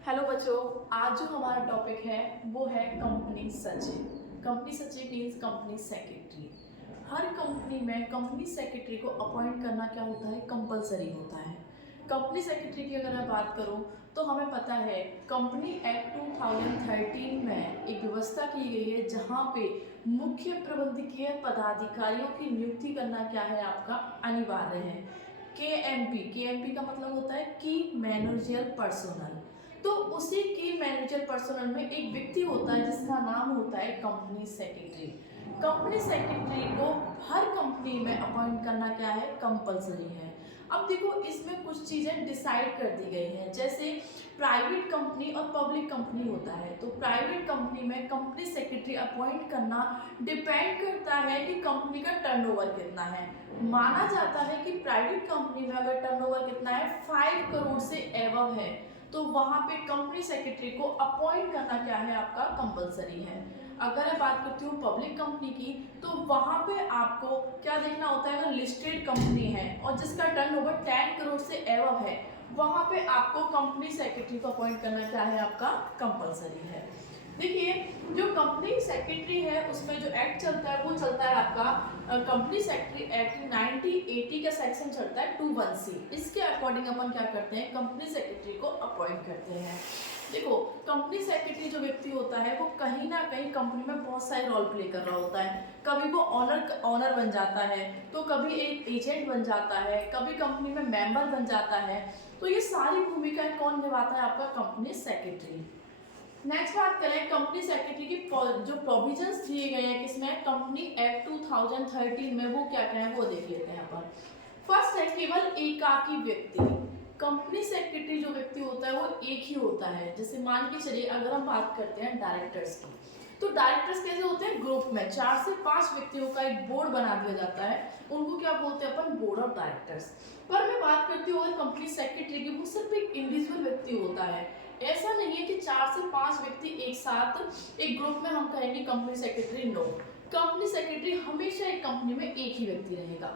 Hello बच्चों, आज जो हमारा टॉपिक है वो है कंपनी सचिव। कंपनी सचिव मीन्स कंपनी सेक्रेटरी। हर कंपनी में कंपनी सेक्रेटरी को अपॉइंट करना क्या होता है, कंपलसरी होता है। कंपनी सेक्रेटरी की अगर मैं बात करूं तो हमें पता है कंपनी एक्ट 2013 में एक व्यवस्था की गई है जहां पे मुख्य प्रबंधकीय पदाधिकारियों की नियुक्ति करना क्या है, आपका अनिवार्य है। के एम पी का मतलब होता है की मैनेजरियल पर्सनल। तो उसी की मैनेजर पर्सनल में एक व्यक्ति होता है जिसका नाम होता है कंपनी सेक्रेटरी। कंपनी सेक्रेटरी को हर कंपनी में अपॉइंट करना क्या है, कंपलसरी है। अब देखो इसमें कुछ चीजें डिसाइड कर दी गई हैं, जैसे प्राइवेट कंपनी और पब्लिक कंपनी होता है। तो प्राइवेट कंपनी में कंपनी सेक्रेटरी अपॉइंट करना डिपेंड करता है कि कंपनी का टर्नओवर कितना है। माना जाता है कि प्राइवेट कंपनी में अगर टर्नओवर कितना है, 5 करोड़ से एबव है, तो वहां पे कंपनी सेक्रेटरी को अपॉइंट करना क्या है, आपका कंपलसरी है। अगर मैं बात करती हूँ पब्लिक कंपनी की, तो वहां पे आपको क्या देखना होता है, अगर लिस्टेड कंपनी है और जिसका टर्नओवर 10 करोड़ से एबव है, वहां पे आपको कंपनी सेक्रेटरी को अपॉइंट करना क्या है, आपका कंपलसरी है। देखिए जो कंपनी सेक्रेटरी है उसमें जो एक्ट चलता है वो चलता है आपका कंपनी सेक्रेटरी एक्ट 1980 का सेक्शन चलता है 21C। इसके अकॉर्डिंग अपन क्या करते हैं, कंपनी सेक्रेटरी को अपॉइंट करते हैं। देखो कंपनी सेक्रेटरी जो व्यक्ति होता है वो कहीं ना कहीं कंपनी में बहुत सारे रोल प्ले कर रहा होता है। कभी वो ऑनर बन जाता है, तो कभी एक एजेंट बन जाता है, कभी कंपनी में मेंबर बन जाता है। तो ये सारी भूमिकाएं कौन निभाता है, आपका कंपनी सेक्रेटरी। नेक्स्ट बात करें कंपनी सेक्रेटरी की जो प्रोविजंस दिए गए हैं किसमें, कंपनी एक्ट 2013 में, वो क्या क्या है वो देख लेते हैं अपन। फर्स्ट है केवल एकाकी व्यक्ति। कंपनी सेक्रेटरी जो व्यक्ति होता है वो एक ही होता है। जैसे मान के चलिए अगर हम बात करते हैं डायरेक्टर्स की, तो डायरेक्टर्स कैसे होते हैं, ग्रुप में 4 से 5 व्यक्तियों का एक बोर्ड बना दिया जाता है, उनको क्या बोलते हैं अपन, बोर्ड ऑफ डायरेक्टर्स। पर मैं बात करती हूँ अगर कंपनी सेक्रेटरी की, वो सिर्फ एक इंडिविजुअल व्यक्ति होता है। ऐसा नहीं है कि 4 से 5 व्यक्ति एक साथ एक ग्रुप में हम कहेंगे company secretary, no. Company secretary हमेशा एक कंपनी में एक ही व्यक्ति रहेगा।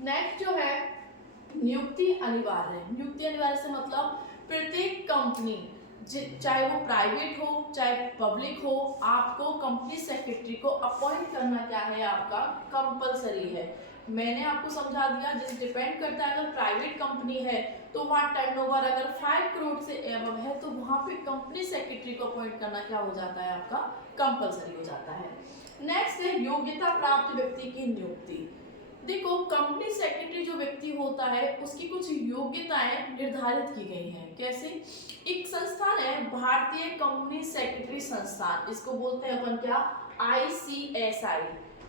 नेक्स्ट जो है नियुक्ति अनिवार्य है। नियुक्ति अनिवार्य से मतलब प्रत्येक कंपनी, चाहे वो प्राइवेट हो चाहे पब्लिक हो, आपको कंपनी सेक्रेटरी को अपॉइंट करना क्या है, आपका कंपलसरी है। मैंने आपको समझा दिया, जैसे डिपेंड करता है, अगर प्राइवेट कंपनी है तो वहाँ टर्नओवर अगर 5 करोड़ से एबव है तो वहाँ पे कंपनी सेक्रेटरी को अपॉइंट करना क्या हो जाता है, आपका कंपलसरी हो जाता है। नेक्स्ट है योग्यता प्राप्त व्यक्ति की नियुक्ति। देखो कंपनी सेक्रेटरी जो व्यक्ति होता है उसकी कुछ योग्यताएं निर्धारित की गई हैं। कैसे, एक संस्थान है भारतीय कंपनी सेक्रेटरी संस्थान, इसको बोलते हैं अपन क्या, ICSI,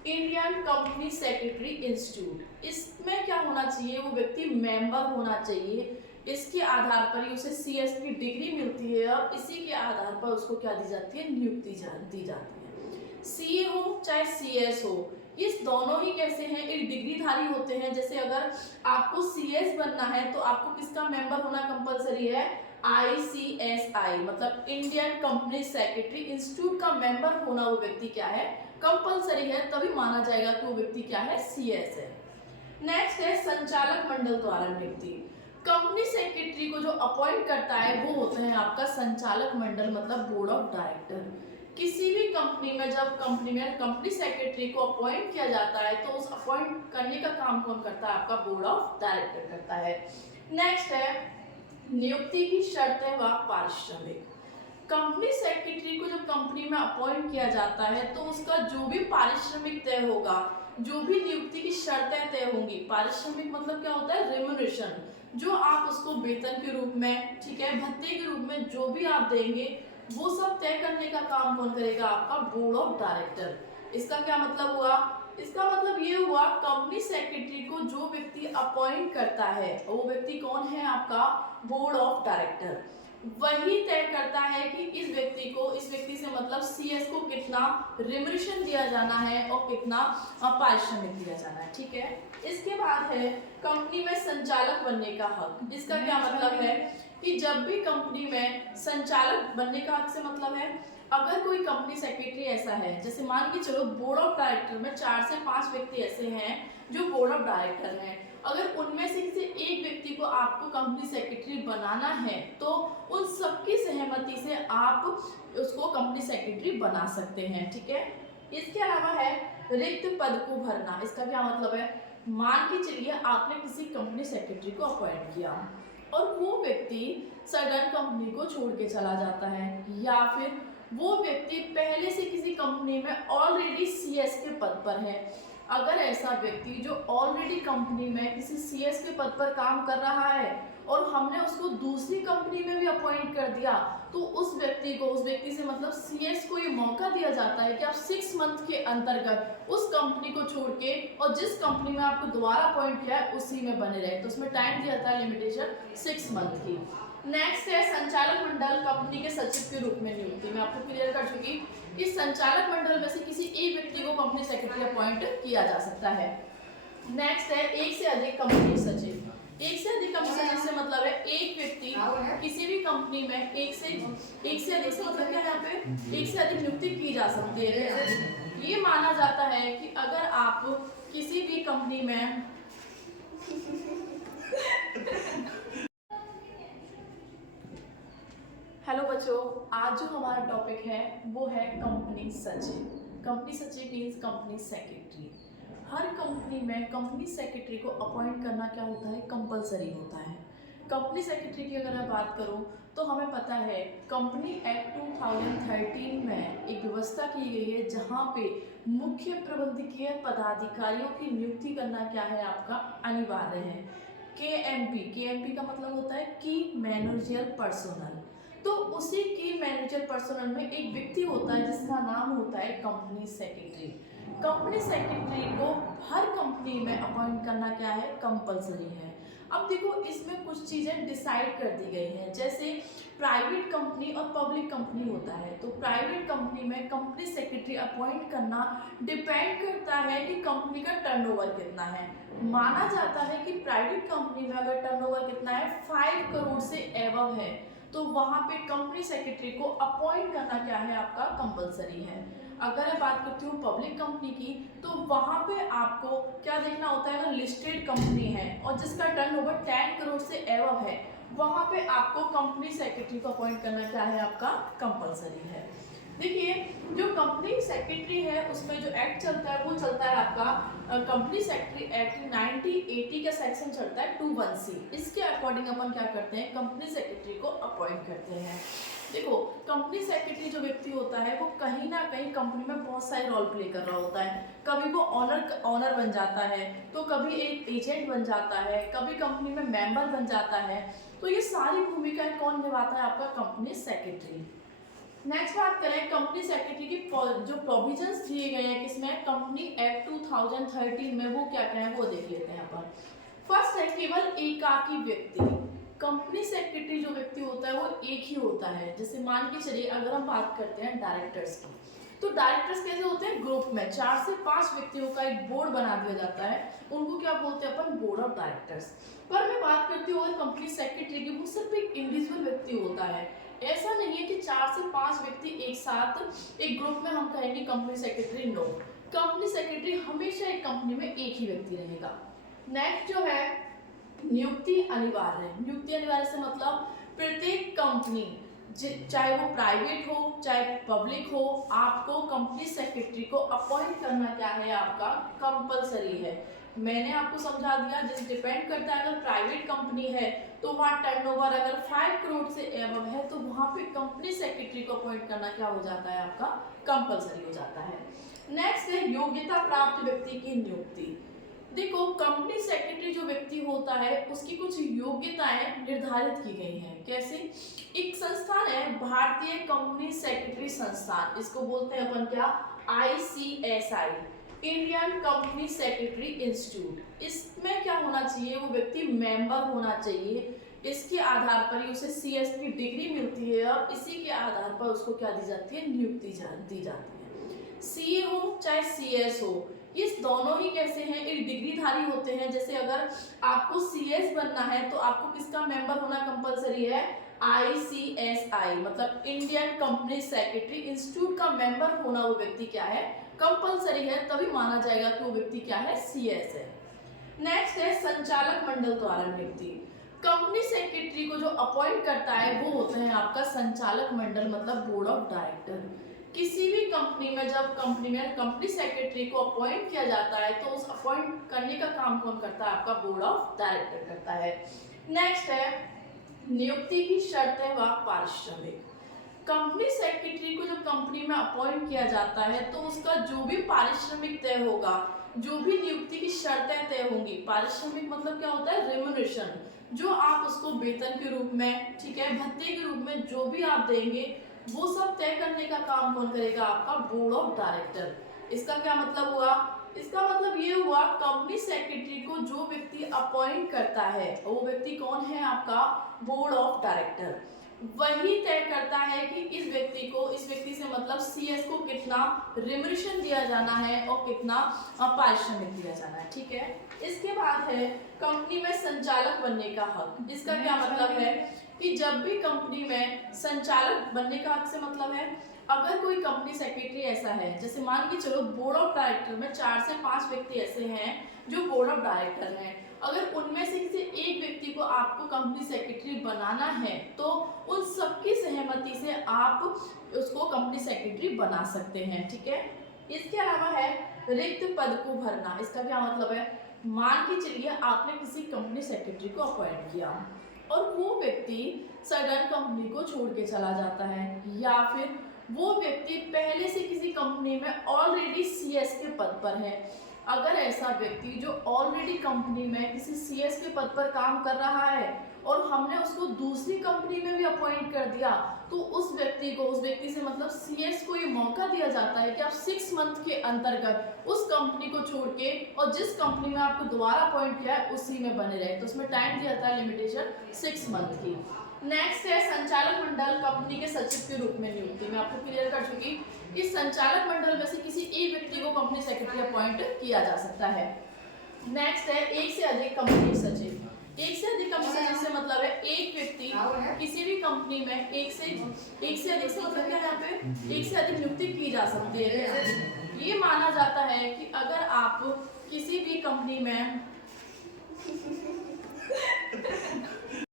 Indian company secretary institute. इसमें क्या होना चाहिए, वो व्यक्ति मेंबर होना चाहिए। इसके आधार पर ही उसे CS की डिग्री मिलती है और इसी के आधार पर उसको क्या दी जाती है, नियुक्ति दी जाती है। CA हो चाहे CS हो, ये दोनों ही कैसे हैं, एक डिग्रीधारी होते हैं। जैसे अगर आपको CS बनना है तो आपको किसका मेंबर होना कंपलसरी है, ICSI मतलब इंडियन कंपनी सेक्रेटरी इंस्टीट्यूट का मेंबर होना वो व्यक्ति क्या है, कंपलसरी है, तभी माना जाएगा कि वो व्यक्ति क्या है, CS है। नेक्स्ट है संचालक मंडल द्वारा नियुक्ति। कंपनी सेक्रेटरी को जो अपॉइंट करता है वो होता है आपका संचालक मंडल मतलब बोर्ड ऑफ डायरेक्टर। किसी भी कंपनी में जब कंपनी में कंपनी सेक्रेटरी को अपॉइंट किया जाता है तो उस अपॉइंट करने का काम कौन करता है, आपका बोर्ड ऑफ डायरेक्टर करता है। नेक्स्ट है नियुक्ति की शर्तें व पारिश्रमिक। कंपनी सेक्रेटरी को जब कंपनी में अपॉइंट किया जाता है तो उसका जो भी पारिश्रमिक तय होगा, जो भी नियुक्ति की शर्तें तय होंगी, पारिश्रमिक मतलब क्या होता है, रेम्युनरेशन, जो आप उसको वेतन के रूप में, ठीक है, भत्ते के रूप में जो भी आप देंगे, वो सब तय करने का काम कौन करेगा, आपका बोर्ड ऑफ डायरेक्टर। इसका क्या मतलब हुआ, इसका मतलब ये हुआ कंपनी सेक्रेटरी को जो व्यक्ति अपॉइंट करता है वो व्यक्ति कौन है, आपका बोर्ड ऑफ डायरेक्टर। वही तय करता है कि इस व्यक्ति से मतलब CS को कितना रेम्युनरेशन दिया जाना है और कितना पारिश्रमिक दिया जाना है, ठीक है। इसके बाद है कंपनी में संचालक बनने का हक। इसका क्या मतलब है कि जब भी कंपनी में संचालक बनने का हक से मतलब है, अगर कोई कंपनी सेक्रेटरी ऐसा है, जैसे मान के चलो बोर्ड ऑफ डायरेक्टर में 4 से 5 व्यक्ति ऐसे हैं जो बोर्ड ऑफ डायरेक्टर हैं, अगर उनमें से किसी एक व्यक्ति को आपको कंपनी सेक्रेटरी बनाना है तो उन सबकी सहमति से आप उसको कंपनी सेक्रेटरी बना सकते हैं, ठीक है। इसके अलावा है रिक्त पद को भरना। इसका क्या मतलब है, मान के चलिए आपने किसी कंपनी सेक्रेटरी को अपॉइंट किया और वो व्यक्ति सडन कंपनी को छोड़ के चला जाता है, या फिर वो व्यक्ति पहले से किसी कंपनी में ऑलरेडी सीएस के पद पर है। अगर ऐसा व्यक्ति जो ऑलरेडी कंपनी में किसी सीएस के पद पर काम कर रहा है और हमने उसको दूसरी कंपनी में भी अपॉइंट कर दिया, तो उस व्यक्ति से मतलब सीएस को ये मौका दिया जाता है कि आप 6 मंथ के अंतर्गत उस कंपनी को छोड़ के और जिस कंपनी में आपको दोबारा अपॉइंट किया है उसी में बने रहे। तो उसमें टाइम दिया जाता है लिमिटेशन 6 मंथ की। नेक्स्ट है संचालक मंडल कंपनी के सचिव के रूप में नियुक्ति। मैं आपको क्लियर कर चुकी, इस संचालक मंडल में से किसी एक व्यक्ति को कंपनी सेक्रेटरी अपॉइंट किया जा सकता है। नेक्स्ट है एक से अधिक कंपनी सचिव। एक से अधिक कंपनी सचिव से मतलब है एक व्यक्ति किसी भी कंपनी में एक से अधिक से मतलब क्या है, यहाँ पे एक से अधिक नियुक्ति की जा सकती है। ये माना जाता है कि अगर आप किसी भी कंपनी में हेलो बच्चों, आज जो हमारा टॉपिक है वो है कंपनी सचिव। कंपनी सचिव मीन्स कंपनी सेक्रेटरी। हर कंपनी में कंपनी सेक्रेटरी को अपॉइंट करना क्या होता है, कंपलसरी होता है। कंपनी सेक्रेटरी की अगर मैं बात करूं तो हमें पता है कंपनी एक्ट 2013 में एक व्यवस्था की गई है जहां पे मुख्य प्रबंधकीय पदाधिकारियों की नियुक्ति करना क्या है, आपका अनिवार्य है। केएमपी का मतलब होता है की मैनेजरियल पर्सनल। तो उसी की मैनेजर पर्सनल में एक व्यक्ति होता है जिसका नाम होता है कंपनी सेक्रेटरी। कंपनी सेक्रेटरी को हर कंपनी में अपॉइंट करना क्या है, कंपलसरी है। अब देखो इसमें कुछ चीज़ें डिसाइड कर दी गई हैं, जैसे प्राइवेट कंपनी और पब्लिक कंपनी होता है। तो प्राइवेट कंपनी में कंपनी सेक्रेटरी अपॉइंट करना डिपेंड करता है कि कंपनी का टर्नओवर कितना है। माना जाता है कि प्राइवेट कंपनी में अगर टर्नओवर कितना है, 5 करोड़ से एबव है, तो वहाँ पे कंपनी सेक्रेटरी को अपॉइंट करना क्या है, आपका कंपलसरी है। अगर मैं बात करती हूँ पब्लिक कंपनी की, तो वहाँ पे आपको क्या देखना होता है, अगर लिस्टेड कंपनी है और जिसका टर्नओवर 10 करोड़ से एबव है, वहाँ पे आपको कंपनी सेक्रेटरी को अपॉइंट करना क्या है, आपका कंपलसरी है। देखिए जो कंपनी सेक्रेटरी है उसमें जो एक्ट चलता है वो चलता है आपका कंपनी सेक्रेटरी एक्ट 1980 का सेक्शन चलता है 21C। इसके अकॉर्डिंग अपन क्या करते हैं, कंपनी सेक्रेटरी को अपॉइंट करते हैं। देखो कंपनी सेक्रेटरी जो व्यक्ति होता है वो कहीं ना कहीं कंपनी में बहुत सारे रोल प्ले कर रहा होता है। कभी वो ऑनर बन जाता है, तो कभी एक एजेंट बन जाता है, कभी कंपनी में मेंबर बन जाता है। तो ये सारी भूमिकाएं कौन निभाता है, आपका कंपनी सेक्रेटरी। नेक्स्ट बात करें कंपनी सेक्रेटरी की जो प्रोविजंस दिए गए हैं किसमें, कंपनी एक्ट 2013 में, वो क्या क्या है वो देख लेते हैं अपन। फर्स्ट है केवल एकाकी व्यक्ति। कंपनी सेक्रेटरी जो व्यक्ति होता है वो एक ही होता है। जैसे मान के चलिए अगर हम बात करते हैं डायरेक्टर्स की, तो डायरेक्टर्स कैसे होते हैं, ग्रुप में 4 से 5 व्यक्तियों का एक बोर्ड बना दिया जाता है, उनको क्या बोलते हैं अपन, बोर्ड ऑफ डायरेक्टर्स। पर मैं बात करती हूँ अगर कंपनी सेक्रेटरी की, वो सिर्फ एक इंडिविजुअल व्यक्ति होता है। ऐसा नहीं है कि 4 से 5 व्यक्ति एक साथ एक ग्रुप में हम कहेंगे company secretary, no. Company secretary हमेशा एक कंपनी में एक ही व्यक्ति रहेगा। नेक्स्ट जो है नियुक्ति अनिवार्य है। नियुक्ति अनिवार्य से मतलब प्रत्येक कंपनी चाहे वो प्राइवेट हो चाहे पब्लिक हो, आपको कंपनी सेक्रेटरी को अपॉइंट करना क्या है, आपका कंपलसरी है। मैंने आपको समझा दिया, जैसे डिपेंड करता है अगर प्राइवेट कंपनी है तो वहाँ टर्नओवर अगर 5 करोड़ से एबव है तो वहाँ पे कंपनी सेक्रेटरी को अपॉइंट करना क्या हो जाता है, आपका कंपलसरी हो जाता है। नेक्स्ट है योग्यता प्राप्त व्यक्ति की नियुक्ति। देखो कंपनी सेक्रेटरी जो व्यक्ति होता है उसकी कुछ योग्यताएं निर्धारित की गई हैं। कैसे, एक संस्थान है भारतीय कंपनी सेक्रेटरी संस्थान, इसको बोलते हैं अपन क्या, ICSI, Indian company secretary institute. इसमें क्या होना चाहिए, वो व्यक्ति मेंबर होना चाहिए। इसके आधार पर ही उसे CS की डिग्री मिलती है और इसी के आधार पर उसको क्या दी जाती है, नियुक्ति दी जाती है। CA हो चाहे CS हो, ये दोनों ही कैसे हैं, एक डिग्रीधारी होते हैं। जैसे अगर आपको CS बनना है तो आपको किसका मेंबर होना कंपलसरी है, ICSI मतलब इंडियन कंपनी सेक्रेटरी इंस्टीट्यूट का मेंबर होना वो व्यक्ति क्या है, कंपलसरी है, तभी माना जाएगा कि वो व्यक्ति क्या है, CS है। नेक्स्ट है संचालक मंडल द्वारा नियुक्ति। कंपनी सेक्रेटरी को जो अपॉइंट करता है वो होता है आपका संचालक मंडल, मतलब बोर्ड ऑफ डायरेक्टर। किसी भी कंपनी में जब कंपनी में कंपनी सेक्रेटरी को अपॉइंट किया जाता है तो उस अपॉइंट करने का काम कौन करता है? आपका बोर्ड ऑफ डायरेक्टर करता है। नेक्स्ट है नियुक्ति की शर्तें व पारिश्रमिक। कंपनी सेक्रेटरी को जब कंपनी में अपॉइंट किया जाता है तो उसका जो भी पारिश्रमिक तय होगा, जो भी नियुक्ति की शर्तें तय होंगी, पारिश्रमिक मतलब क्या होता है? रेम्युनरेशन, जो आप उसको वेतन के रूप में, ठीक है, भत्ते के रूप में जो भी आप देंगे वो सब तय करने का काम कौन करेगा? आपका बोर्ड ऑफ डायरेक्टर। इसका क्या मतलब हुआ? इसका मतलब ये हुआ कंपनी सेक्रेटरी को जो व्यक्ति अपॉइंट करता है वो व्यक्ति कौन है? आपका बोर्ड ऑफ डायरेक्टर। वही तय करता है कि इस व्यक्ति से मतलब सीएस को कितना रिमरेशन दिया जाना है और कितना पारिश्रमिक दिया जाना है, ठीक है। इसके बाद है कंपनी में संचालक बनने का हक। इसका क्या मतलब है कि जब भी कंपनी में संचालक बनने का हक से मतलब है, अगर कोई कंपनी सेक्रेटरी ऐसा है, जैसे मान के चलो बोर्ड ऑफ डायरेक्टर में 4 से 5 व्यक्ति ऐसे हैं जो बोर्ड ऑफ डायरेक्टर हैं, अगर उनमें से किसी एक व्यक्ति को आपको कंपनी सेक्रेटरी बनाना है तो उन सबकी सहमति से आप उसको कंपनी सेक्रेटरी बना सकते हैं, ठीक है। इसके अलावा है रिक्त पद को भरना। इसका क्या मतलब है? मान के चलिए आपने किसी कंपनी सेक्रेटरी को अपॉइंट किया और वो व्यक्ति सडन कंपनी को छोड़ के चला जाता है, या फिर वो व्यक्ति पहले से किसी कंपनी में ऑलरेडी सीएस के पद पर है। अगर ऐसा व्यक्ति जो ऑलरेडी कंपनी में किसी सीएस के पद पर काम कर रहा है और हमने उसको दूसरी कंपनी में भी अपॉइंट कर दिया तो उस व्यक्ति से मतलब सीएस को ये मौका दिया जाता है कि आप 6 मंथ के अंतर्गत उस कंपनी को छोड़ के और जिस कंपनी में आपको दोबारा अपॉइंट किया है उसी में बने रहे। तो उसमें टाइम दिया जाता है लिमिटेशन 6 मंथ की। नेक्स्ट है संचालक मंडल कंपनी के सचिव के रूप में नियुक्ति। मैं आपको क्लियर कर चुकी कि संचालक मंडल में से किसी एक व्यक्ति को कंपनी सेक्रेटरी अपॉइंट किया जा सकता है। नेक्स्ट है एक से अधिक कंपनी सचिव। एक से अधिक कंपनी सचिव से मतलब है एक व्यक्ति किसी भी कंपनी में एक से अधिक से मतलब क्या है? यहाँ पे एक से अधिक नियुक्ति की जा सकती है। ये माना जाता है कि अगर आप किसी भी कंपनी में